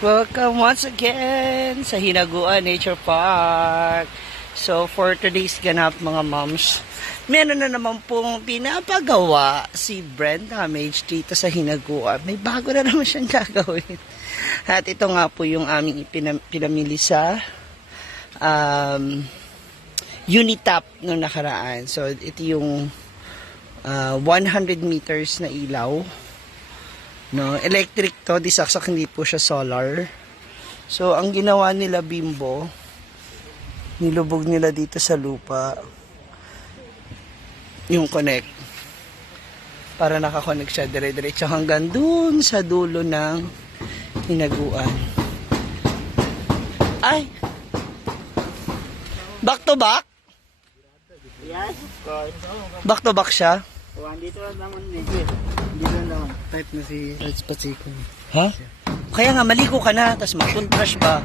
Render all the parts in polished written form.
Welcome once again sa Hinaguan Nature Park. So for today's ganap mga moms, meron na naman pong pinapagawa si Brenda Mage dito sa Hinaguan. May bago na naman siyang gagawin. At ito nga po yung aming pinamili sa Unitap nung nakaraan. So ito yung 100 meters na ilaw. No, electric to, disaksak, hindi po siya solar. So, ang ginawa nila Bimbo, nilubog nila dito sa lupa yung connect para nakakonect siya dire-diretso hanggang dun sa dulo ng Hinaguan. Ay! Back to back? Yes, of course. Back to back siya? Dito lang naman eh. Dito lang. Type na si Reds Patsico. Ha? Kaya nga, maligo ka na, tapos mag-toothbrush ba?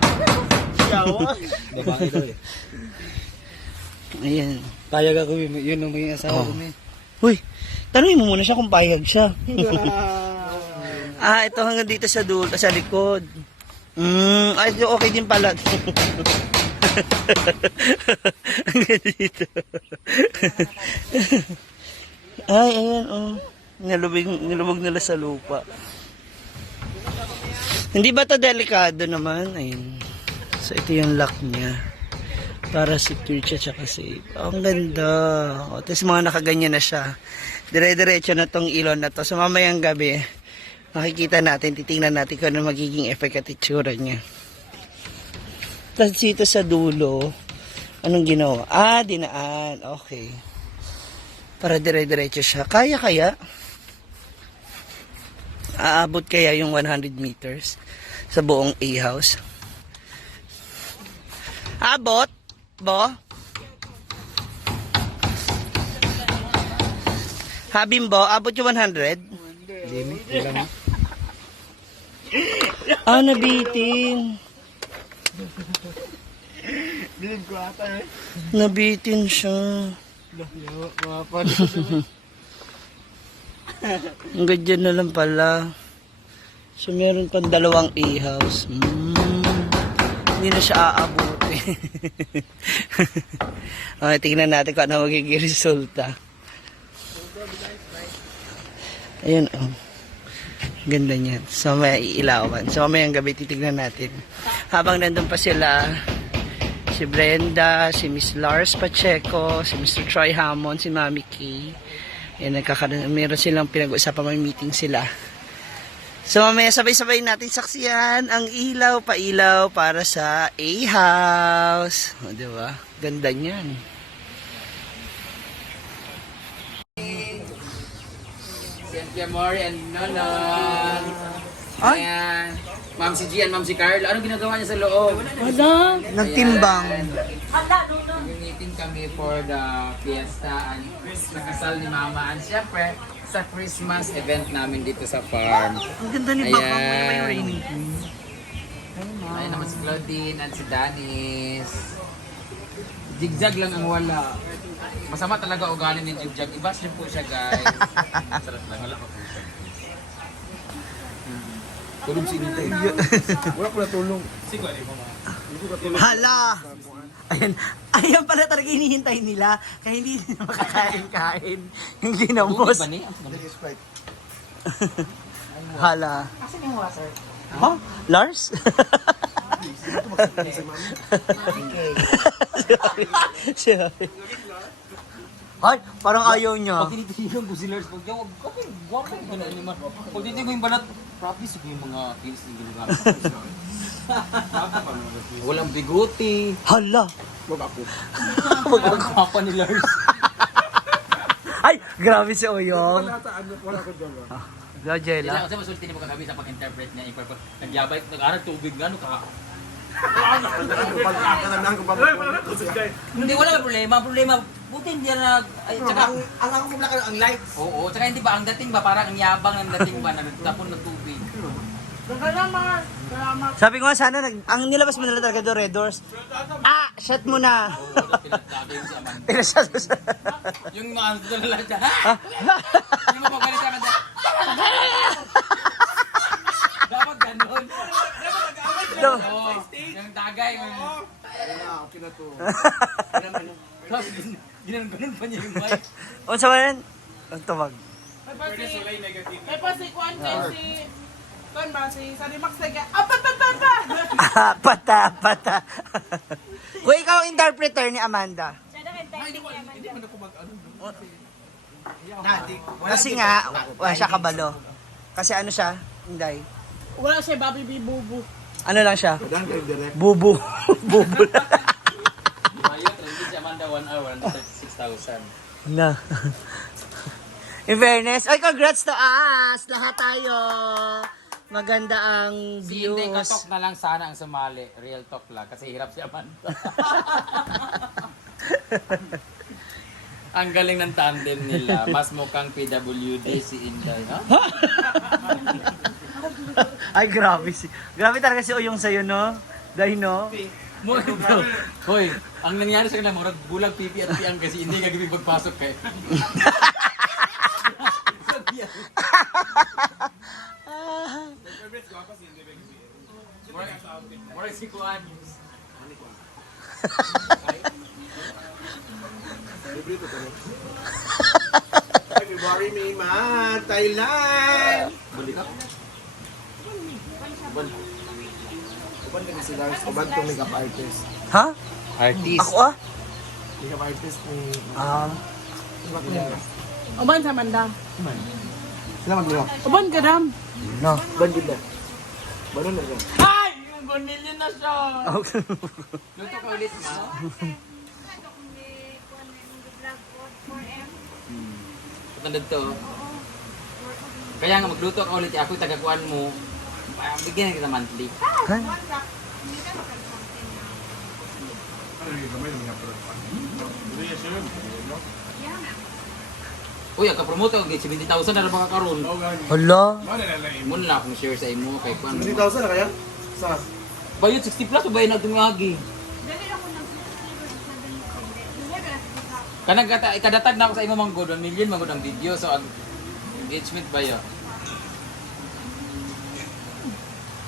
Yawa. Babae daw eh. Ayan. Payag ako yun ang may asawa ko eh. Uy, tanongin mo muna siya kung payag siya. Ito hanggang dito sa dulo, sa likod. Okay din pala. Hanggang dito. Ay, ayan, oh. Nilubog nila sa lupa. Hindi ba ito delikado naman? Ayun. So, ito yung lock niya. Para secure siya, tsaka safe. Ang ganda. O, tapos mga nakaganyan na siya. Dire-diretso na tong ilon na to. So, mamayang gabi, makikita natin, titingnan natin kung ano magiging effect at itsura niya. Tapos dito sa dulo, anong ginawa? Dinaan. Okay. Para dire-diretso siya. Kaya? Aabot kaya yung 100 meters sa buong A-house? Abot? Bo? Habimbo, abot yung 100? Limit, wala na. Nabitin. Bilib ko ata eh. Nabitin siya. Yawa, mga pan. Ang ganyan na lang pala. So, meron pang dalawang A-house. Hindi na siya aabuti. Okay, tingnan natin kung ano magiging resulta. Ayun, oh. Ganda niyan. So, may iilawan. So, mamayang gabi titignan natin. Habang nandun pa sila, si Brenda, si Miss Lars Pacheco, si Mr. Troy Hammond, si Mami Kay. Meron silang pinag-uusapan, may meeting sila. So mamaya sabay-sabay natin saksiyan ang ilaw, pailaw para sa A-house. O, diba? Ganda niyan. Cynthia Mori and Nonon. Ayan. Ma'am si Gian, Ma'am si Carl. Anong ginagawa niya sa loob? Wala. Nagtimbang. Meeting kami for the fiesta and kasal ni Mama. And syempre, sa Christmas event namin dito sa farm. Ang ganda ni Baka. May raining. Ayun naman si Claudine at si Danis. Jigjag lang ang wala. Masama talaga ugali ni Jigjag. Ibas niyo po siya, guys. Sarap lang. Wala pa po siya. Tulong si Nita. Wala ko na tulong. Hala! Ayan pala talaga hinihintay nila. Kaya hindi nila makakain-kain. Hindi na mos. Ba ni? Hala. Asan yung water? Ha? Lars? Ay, parang ayaw niya. Pag tinitigan ko si Lars, pag yawag, okay, guwapay ka na naman. Pag tinitin ko yung balat, promise ko yung mga kills na ginagamit. Walang bigote. Hala! Wag ako. Walang kapa ni Lars. Ay, grabe si Oyong. Wala ko dyan. Gajela. Kasi masulti ni mo kagabi sa pag-interpret niya. Nagyabay, nag-aral tubig nga, no ka. Hindi, wala problema. Ang problema, buti hindi na... Ay, tsaka, Ang ako mula ka ang lights. oo, tsaka hindi ba, ang dating ba, parang ang yabang ng dating ba, nagtapon ng tubig. Sabi ko nga sana, ang nilabas mo nila talaga doon, Red Doors. Shot mo na. Pinagtabi yung si Amanda. Pinashot mo siya. Yung mga ano doon lang siya, ha? Yung mga magalit sa Amanda. Dapat ganun. Dapat Oo, yung tagay. Okay na to. Tapos, ginaganon pa niya yung mic. O, sa man? Ang tawag. May pa si Kwan si Kwan ba si Sarimax na Pata. Kung ikaw ang interpreter ni Amanda. Kasi nga, wala siya kabalo. Kasi ano siya? Hindi. Wala siya Bobby B Bubu. Ano lang siya? Kadang kayo direct. Bubu. Bubu lang. Mayo, transmit si Amanda 1 hour, 136,000. Na. In fairness, ay congrats to us! Lahat tayo! Maganda ang Si Inday views. Katok na lang sana ang sumali. Real talk lang, kasi hirap si Amanda. Ang galing ng tandem nila. Mas mukhang PWD si Inday. Ha? Ay, grabe si... Grabe talaga si Oyong sa'yo, no? Dahil, no? Mo ito. Hoy, ang nangyari sa kanila, murag bulag pipi at piang kasi hindi ka gawin pagpasok eh. Murag si Kuan. February, May, man. Thailand. Uban ka sila. Uban itong makeup artist. Ha? Artist. Ako ah? Makeup artist ni... Uban sa Manda. Sila mag-makeup. Uban ka ram. No. Uban gila. Banon na siya. Ay! Yung gonilyo na siya. Luto ka ulit ma. Patandad to. Kaya nga magluto ka ulit, ako tagakuan mo. Bigyan na kita monthly. Ha? Uy, ang kapromote ko, 70,000 na ba kakaroon? Hala? Muna na akong share sa imo kay Kwan. 20,000 na kaya? Sa... Bayot 60 plus o bayad na tumihagi? Kanang kadatag na ako sa imo mga good, 1 million mga good ang video. So, ang engagement ba yun?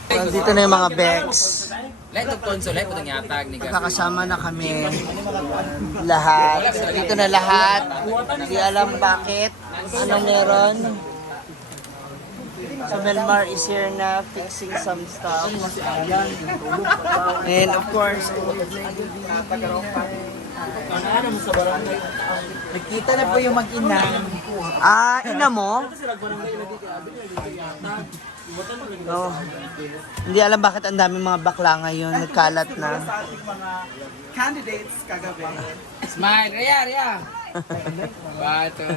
Dito na yung mga Bex. Light of console, light po itong yatag ni Gas. Kakasama na kami. Lahat. Dito na lahat. Hindi alam bakit. Anong meron. So Melmar is here na fixing some stuff. And of course, nakita na po yung mag-ina. Ah, ina mo? Oh. Hindi alam bakit ang daming mga bakla ngayon. Nagkalat na. Candidates kagabi. Smile, Ria, Ria! 1, 2,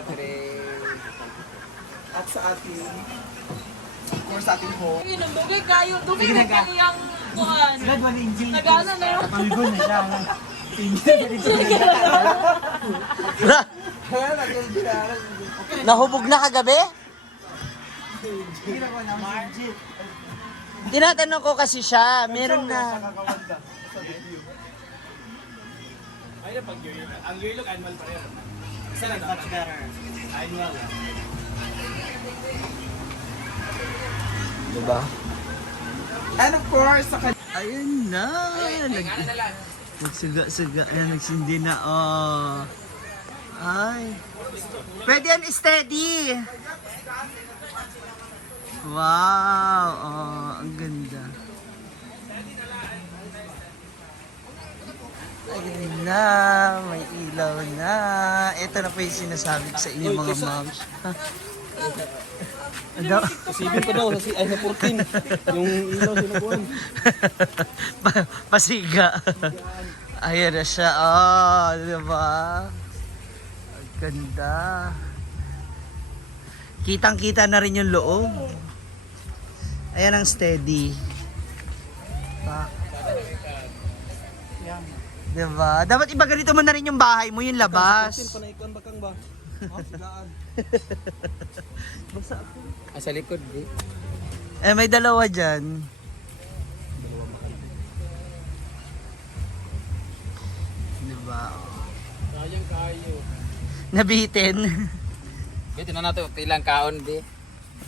3. At sa ating... Of course, sa ating home. Dugay kayo. Dugay na kaniyang kuhan. Nagana na yun. Nahubog na kagabi? Tinatanong ko kasi siya, meron na. Ang year look annual pa rin. Isa lang much better. Annual. Diba? And of course, sa Ayun na. Nagsuga-suga na, nagsindi na. Oh. Ay. Pwede yan steady. Wow. Oh, ang ganda. Ayun na. May ilaw na. Ito na po yung sinasabi ko sa inyo mga moms. Ano? Pasibin ko daw sa 14. Yung ilaw sinubuan. Pasiga. Ayan na siya. Oh, diba? Ang ganda. Kitang-kita na rin yung loob. Ayan ang steady. Diba? Dapat iba ganito mo na rin yung bahay mo, yung labas. Panaikon bakang ba? Sigaan. Sa likod, di. Eh, may dalawa dyan. Diba? Sayang kayo. Nabitin. Ito na nato, pilang kaon, di.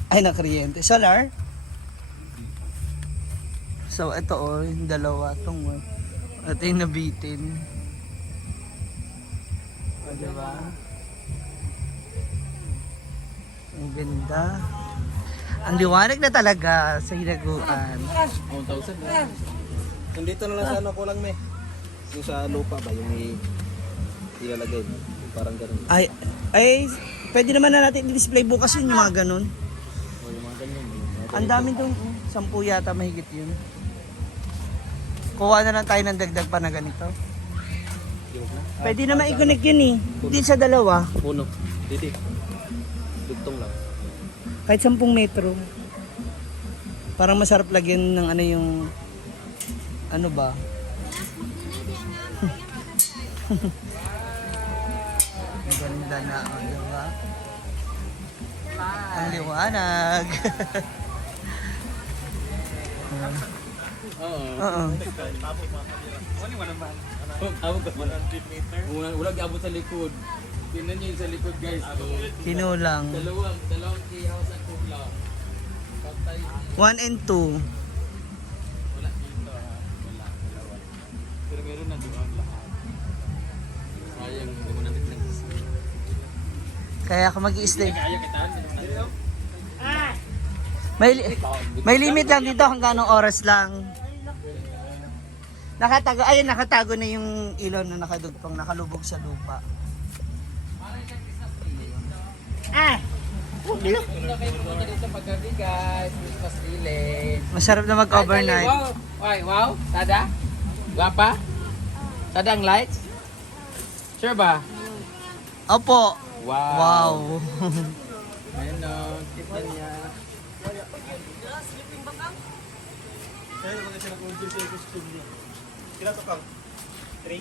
Ay, na kuryente. Solar? So, ito yung dalawa tong ito yung nabitin. O, diba? Ang ganda. Ang liwanag na talaga sa hinaguan. 1,000 na. Nandito na lang sa ano ko lang may. Yung sa lupa ba, yung ilalagay. Parang ganun. Ay, pwede naman na natin i-display bukas yun yung mga ganun. O yung mga ganyan. Ang dami dong, 10 yata mahigit yun. Kuha na lang tayo ng dagdag pa na ganito. Pwede naman i-connect yun eh. Hindi sa dalawa. Uno. Dito. Dugtong lang. Kahit 10 metro. Parang masarap lagyan ng ano yung, ano ba? Ang ganda na, diba? Ang liwanag. Oo. Oo. Abot ka 100 meter. Wala abot sa likod. Tingnan niyo yung sa likod guys. Kinulang. Dalawang ihaw sa kubla. Patay. 1 and 2. Wala dito ha. Wala. Dalawa. Pero meron na doon ang lahat. Sayang, hindi mo natin nag-display. Kaya ako mag-i-stay. Kaya kita. May limit lang dito hanggang anong oras lang. Nakatago na yung ilaw na nakadugtong, nakalubog sa lupa. Punta kayo pumunta dito paggabi guys. Christmas village. Masarap na mag-overnight. Wow. Wow. Tada? Guwapa? Tada ang lights? Sure ba? Opo. Wow. Wow. Ayun o. Tignan niya. Kila to kang 3.